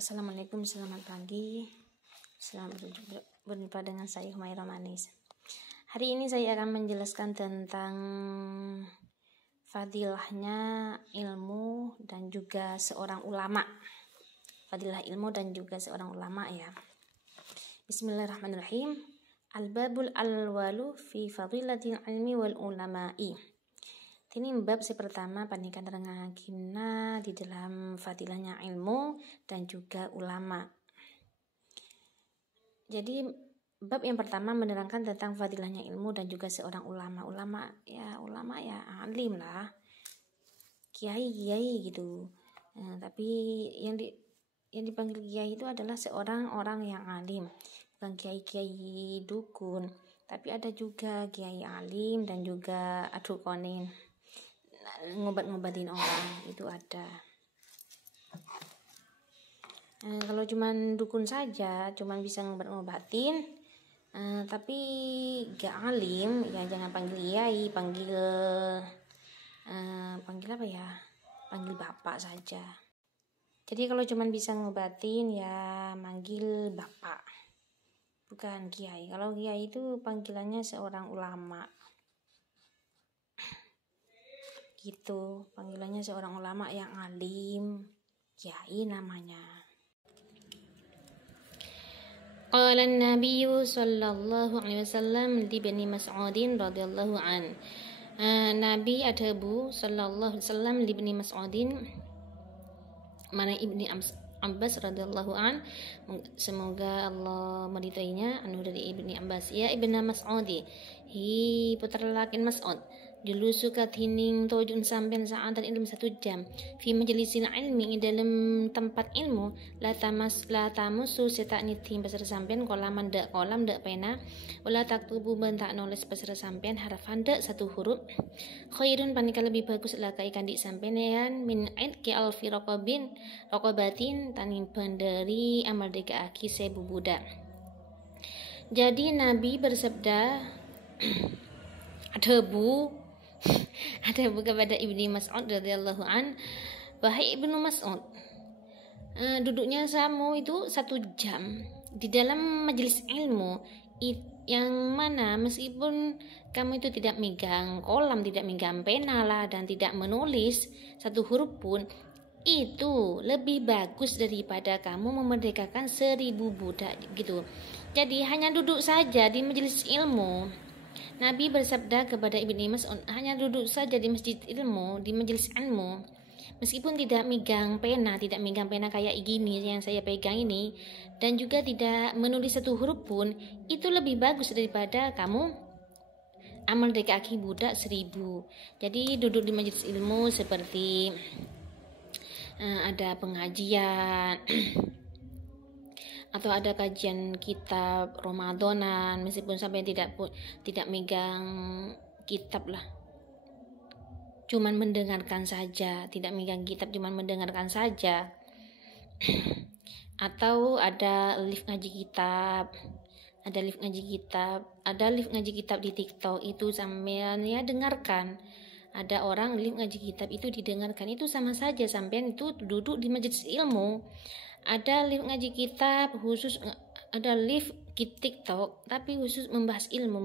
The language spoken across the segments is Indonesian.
Assalamualaikum, selamat pagi. Selamat berjumpa dengan saya Humaira Manis. Hari ini saya akan menjelaskan tentang fadilahnya ilmu dan juga seorang ulama. Fadilah ilmu dan juga seorang ulama ya. Bismillahirrahmanirrahim. Al-babul al-walu fi fadilatil ilmi wal ulama'i. Ini bab pertama pandikan dengan kimna di dalam fadilahnya ilmu dan juga ulama. Jadi bab yang pertama menerangkan tentang fadilahnya ilmu dan juga seorang ulama. Ulama ya alim lah, kiai gitu. Tapi yang dipanggil kiai itu adalah seorang orang yang alim, bukan kiai dukun. Tapi ada juga kiai alim dan juga adukonin, ngobatin orang itu ada. Kalau cuman dukun saja, cuman bisa ngobatin, tapi gak alim, ya jangan panggil kiai, panggil apa ya? Panggil bapak saja. Jadi kalau cuman bisa ngobatin ya manggil bapak, bukan kiai. Kalau kiai itu panggilannya seorang ulama. Gitu, panggilannya seorang ulama yang alim, kiai namanya. Qala an-nabiy sallallahu alaihi wasallam li Ibni Mas'udin radhiyallahu an. Nabi Adabu sallallahu alaihi wasallam li Ibni Mas'udin, mana Ibni Abbas radhiyallahu an, semoga Allah meridainya, anu dari Ibni Abbas. Ya Ibnu Mas'udi, hi putra laki Mas'ud, dulu suka tining tojun sampean saat dan ilmu 1 jam fi majlisil ilmi, dalam tempat ilmu, la tamusu seta nitim pasar sampean kolam dak pena, wala taktubu bentak nulis pasar sampean harafan dak 1 huruf, khairun panika lebih bagus laka ikan di sampean min ki alfi raqabatin tanimpan dari amal deka aki 1000 budak. Jadi Nabi bersabda ada bu kepada Ibni Mas'ud radhiyallahu an, wahai Ibnu Mas'ud, duduknya kamu itu 1 jam di dalam majelis ilmu, yang mana meskipun kamu itu tidak megang kolam, tidak megang pena lah, dan tidak menulis 1 huruf pun, itu lebih bagus daripada kamu memerdekakan 1000 budak gitu. Jadi hanya duduk saja di majelis ilmu. Nabi bersabda kepada Ibni Mas'ud, hanya duduk saja di masjid ilmu, di majelis ilmu, meskipun tidak megang pena kayak gini yang saya pegang ini, dan juga tidak menulis 1 huruf pun, itu lebih bagus daripada kamu amal kaki budak 1000. Jadi duduk di majelis ilmu seperti ada pengajian atau ada kajian kitab Ramadanan, meskipun sampai tidak megang kitab lah, cuman mendengarkan saja, tidak megang kitab, cuman mendengarkan saja. Atau ada live ngaji kitab, ada live ngaji kitab di TikTok, itu sampean ya dengarkan. Ada orang live ngaji kitab itu didengarkan, itu sama saja sampean itu duduk di majelis ilmu. Ada live ngaji kitab khusus, ada live di TikTok tapi khusus membahas ilmu,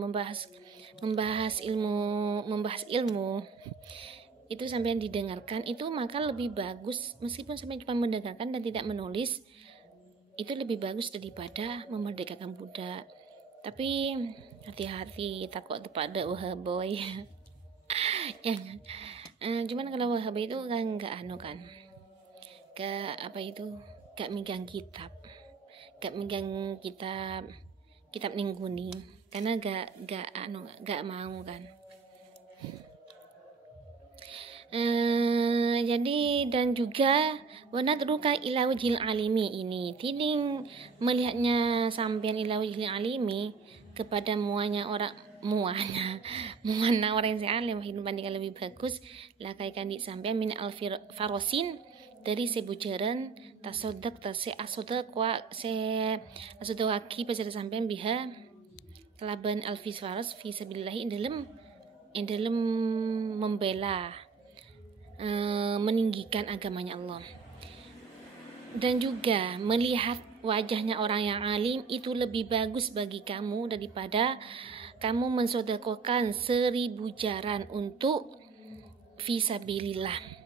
itu sampean didengarkan, itu maka lebih bagus, meskipun sampean cuma mendengarkan dan tidak menulis, itu lebih bagus daripada memerdekakan budak. Tapi hati-hati, takut kepada wahaboy. Jangan. Cuman kalau wahaboy itu kan gak megang kitab, kitab ningguni, karena gak mau kan. Jadi dan juga wanadruka ila wajhil alimi, ini tining melihatnya sampean ila wajhil alimi, kepada muanya orang yang alim, hidupan dia lebih bagus lakaikan di sampean min farosin, dari sebujaran tasodak asodawaki pasir sampean biha kelaban alfis faros fi sabilillah, dalam membela meninggikan agamanya Allah. Dan juga melihat wajahnya orang yang alim itu lebih bagus bagi kamu daripada kamu mensedekahkan 1000 jaran untuk fisabilillah.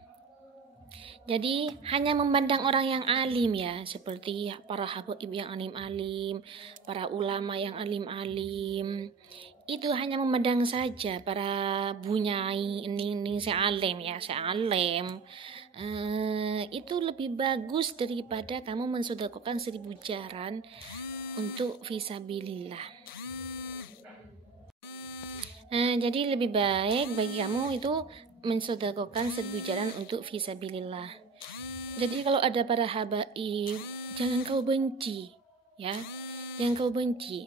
Jadi hanya memandang orang yang alim ya, seperti para habaib yang alim-alim, para ulama yang alim-alim. Itu hanya memandang saja para bunyai, ini saya alim ya, saya alim. Itu lebih bagus daripada kamu mensedekahkan 1000 jaran untuk fisabilillah. Jadi lebih baik bagi kamu itu mensedekahkan 1000 jaran untuk fisabilillah. Jadi kalau ada para habaib, jangan kau benci, ya, jangan kau benci.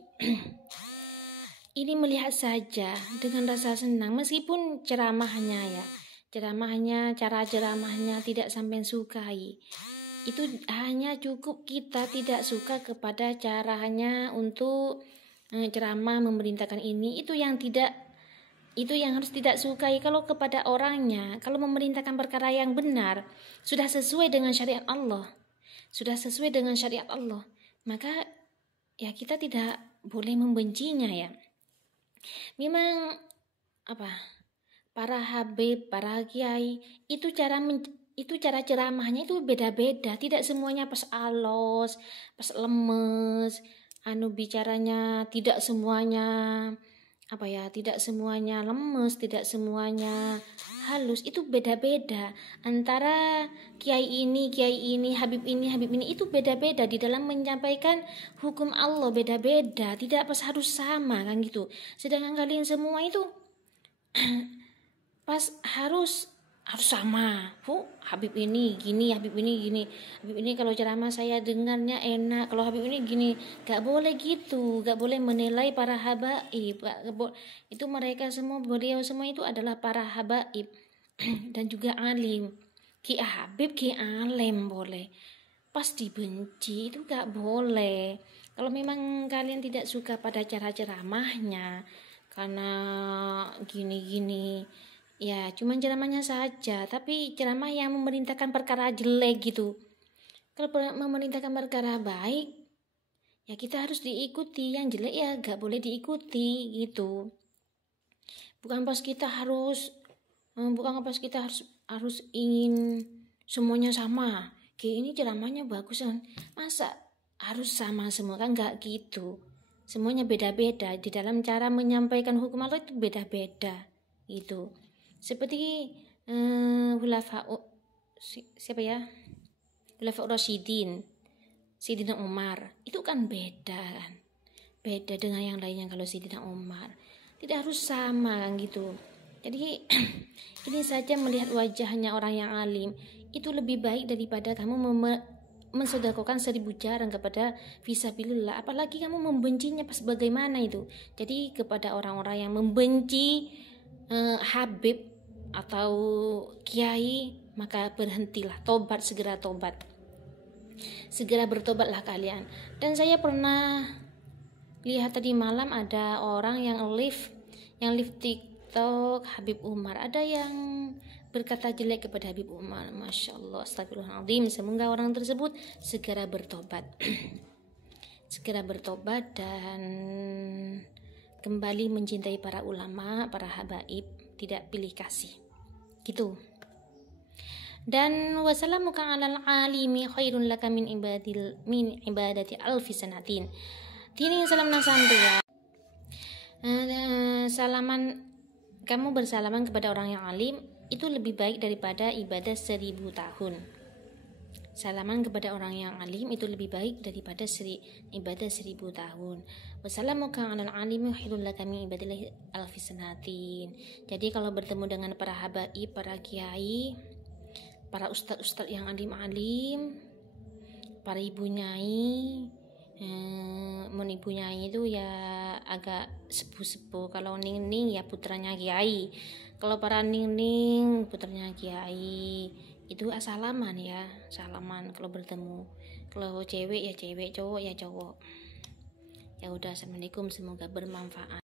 Ini melihat saja dengan rasa senang, meskipun ceramahnya ya, cara ceramahnya tidak sampai sukai. Itu hanya cukup kita tidak suka kepada caranya untuk ceramah memerintahkan ini, itu yang harus tidak sukai. Kalau kepada orangnya, kalau memerintahkan perkara yang benar, sudah sesuai dengan syariat Allah, maka ya kita tidak boleh membencinya ya. Memang para habib, para kiai itu cara ceramahnya itu beda-beda, tidak semuanya pas alos, pas lemes, bicaranya tidak semuanya tidak semuanya lemes, tidak semuanya halus, itu beda-beda. Antara kiai ini, habib ini itu beda-beda di dalam menyampaikan hukum Allah, beda-beda, tidak pas harus sama kan gitu. Sedangkan kalian semua itu pas harus sama. Habib ini gini, Habib ini kalau ceramah saya dengarnya enak, kalau Habib ini gini. Gak boleh gitu, gak boleh menilai para habaib. Itu mereka semua, beliau semua itu adalah para habaib dan juga alim. Ki habib, ki alim boleh, pas dibenci itu gak boleh. Kalau memang kalian tidak suka pada cara ceramahnya karena gini-gini, ya cuman ceramahnya saja, tapi ceramah yang memerintahkan perkara jelek gitu. Kalau memerintahkan perkara baik, ya kita harus diikuti. Yang jelek ya gak boleh diikuti gitu. Bukan pas kita harus ingin semuanya sama. Kayak ini ceramahnya bagus kan, masa harus sama semua, kan gak gitu. Semuanya beda-beda di dalam cara menyampaikan hukum Allah, itu beda-beda gitu. Seperti Khulafaur Rasyidin, Sayyidina Umar, itu kan beda dengan yang lainnya. Kalau Sayyidina Umar tidak harus sama kan gitu. Jadi ini saja melihat wajahnya orang yang alim itu lebih baik daripada kamu mensedekahkan 1000 jaran kepada fisabilillah. Apalagi kamu membencinya pas bagaimana itu. Jadi kepada orang-orang yang membenci habib atau kiai, maka berhentilah, segera bertobatlah kalian. Dan saya pernah lihat tadi malam ada orang yang live TikTok Habib Umar, ada yang berkata jelek kepada Habib Umar. Masya Allah, astagfirullahaladzim. Semoga orang tersebut segera bertobat dan kembali mencintai para ulama, para habaib, tidak pilih kasih gitu. Dan wassalamuka alal alimi khairun laka min ibadati alfi sanatin. Tini salam nasantu ya. Kamu bersalaman kepada orang yang alim itu lebih baik daripada ibadah 1000 tahun. Salaman kepada orang yang alim itu lebih baik daripada ibadah 1000 tahun. Wassalamuka 'alal alimi khairul laka min ibadillahi alfi sanatin. Jadi kalau bertemu dengan para habaib, para kiai, para ustadz yang alim-alim, para ibu nyai, ibu nyai itu ya agak sepuh-sepuh. Kalau ning-ning ya putranya kiai. Kalau para ning-ning putranya kiai, itu salaman ya, salaman kalau bertemu. Kalau cewek ya cewek, cowok ya cowok. Ya udah, assalamualaikum, semoga bermanfaat.